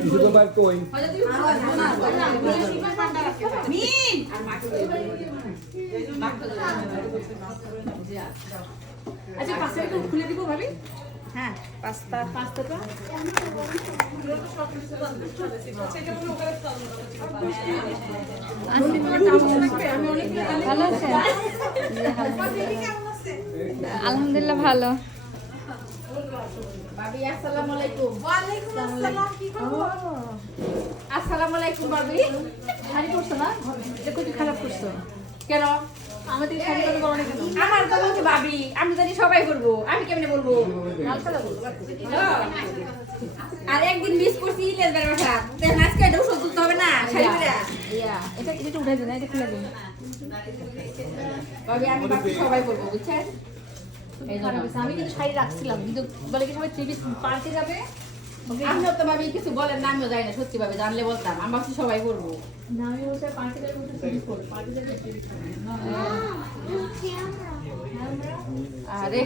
Itu tempat koin. আচ্ছা পাঁচটা একটু খুলে দিব ভাবি হ্যাঁ পাঁচটা ভালো আছে আলহামদুলিল্লাহ ভালো ভাবি আসসালামু আলাইকুম ওয়ালাইকুম আসসালাম কি খবর আসসালামু আলাইকুম ভাবি শাড়ি পরছো না এটা কত খারাপ করছো কেন আমাদের শাড়ি কত বড় না কেন আমার তো বলছে ভাবি আমি জানি সবাই করবো আমি কেমনে বলবো আর একদিন মিস করছি লেজবার বাসা তে আজকে এটাও সব তুলতে হবে না শাড়ি পরে এটা এটা উঠাই দিন এটা খুলে দিন ভাবি আমি বাকি সবাই করবো বুঝছেন আমি কিন্তু শাড়ি রাখছিলাম কিন্তু বলে কি সবাই 30 পার্টি যাবে আমিও তো ভাবি কিছু বলেন না আমিও যাই না সত্যি ভাবে জানলে বলতাম আমি ভাবছি সবাই করবো না আমি বলতে পার্টি যাবে পার্টি যাবে আরে